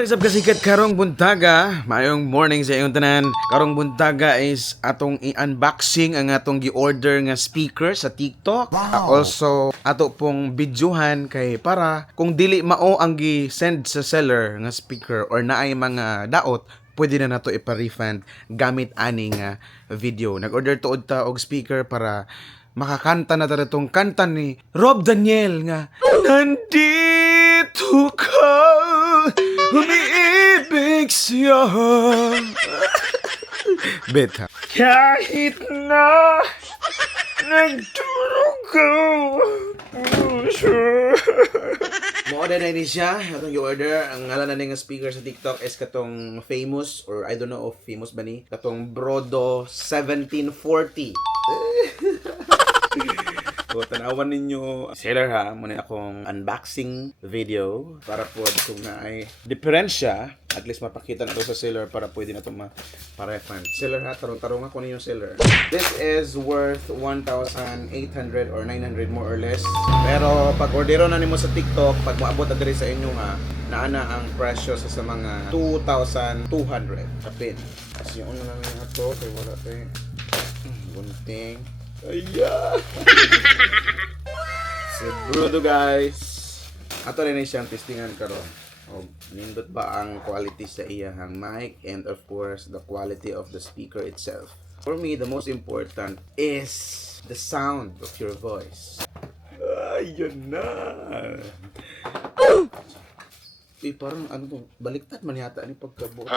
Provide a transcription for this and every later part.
What is up kasikat karong buntaga? Mayong morning sa iyong tanan. Karong buntaga is atong i-unboxing ang atong gi-order nga speaker sa TikTok. Ah, also ato pong videohan kay para kung dili mao ang gi-send sa seller nga speaker or naay mga daot pwede na nato ipa-refund gamit ani nga video. Nag-order tuod ta og speaker para makakanta na tara tong kanta ni Rob Daniel nga Nandito ka siya Bet ha Kahit na Nagtulog ka Mo-order na ni siya. Atong i-order. Ang ngalan na nga speaker sa TikTok is katong famous or I don't know if famous ba ni. Katong Brodo 1740. So, tanawan ninyo. Seller ha, muna akong unboxing video para po kung na ay diferensya, at least mapakita na sa seller para pwede na ito ma-refund. Seller ha, tarong-tarong ako ninyo seller. This is worth 1,800 or 900 more or less. Pero pag ordero na nimo sa TikTok, pag maabot na sa inyo nga, naana ang presyo sa, sa mga 2,200 kapin. Kasi yung una lang nga to, kay wala tayo. Bunting. Ayan! Si Brudo guys. Ato rin siyang testingan karon. O nindot ba ang quality sa iyahang mic and of course the quality of the speaker itself. For me, the most important is the sound of your voice. Ayun na. Eh, parang ano to, baliktad man yata ni pagkabo.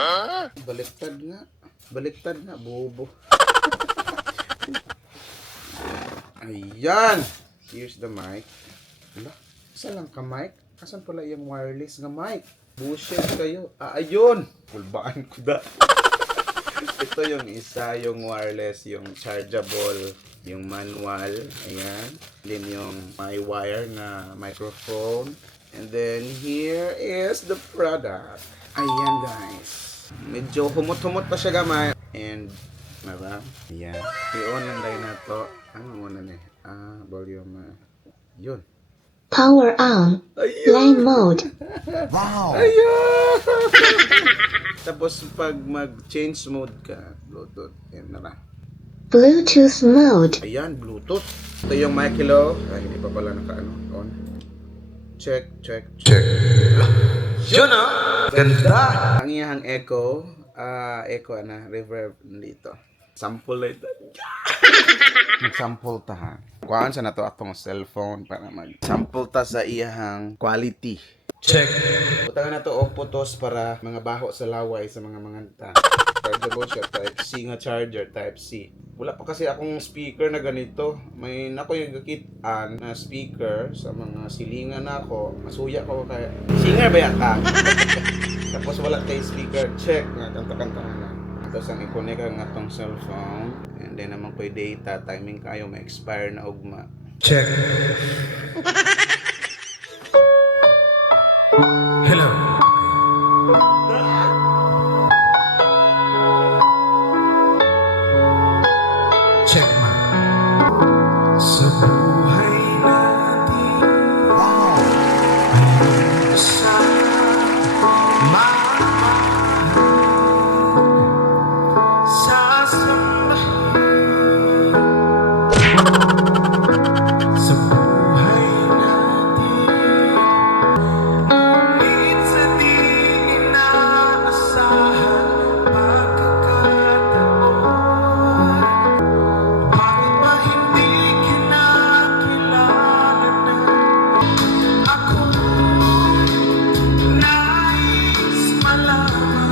Baliktad nga. Baliktad nga, bobo. Ayan! Here's the mic. Wala, isa lang ka mic? Kasan pala yung wireless nga mic? Bullshit kayo. Ah, ayun! Pulbaan ko da. Ito yung isa, yung wireless, yung chargeable, yung manual. Ayan. Then yung my wire na microphone. And then here is the product. Ayan guys. Medyo humot-humot pa siya gamay. And Nara? Ayan. I-on lang tayo na to. Ano muna ni? Ah, volume. ah. Yun. Power on. Line mode. Ayan! Tapos pag mag-change mode ka, Bluetooth. Yan na lang. Bluetooth mode. Ayan, Bluetooth. Ito yung mic, hello. Ay, hindi pa pala naka-ano. On. Check, check, check. Yun ah! Ganda! Ang iyahang echo, ah, echo na, reverb dito. Sample na ito. Mag-sample ta ha. Kuhaan sa na to atong cellphone para mag-sample ta sa iyahang quality. Check. Butangan na to og putos para mga baho sa laway sa mga manganta. Chargeable siya, type C nga charger, type C. Wala pa kasi akong speaker na ganito. May nako yung gakitaan na speaker sa mga silingan na ako. Masuya ko kaya. Singer ba yata? Tapos wala kay speaker. Check nga kanta-kantahan na. Tapos ang i-connect ang atong cellphone. And then naman ko'y data, timing kayo, ma-expire na ugma. Check. Hello. Check love.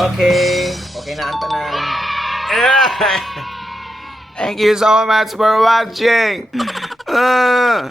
Okay. Okay na ang tanan. Thank you so much for watching. Ah.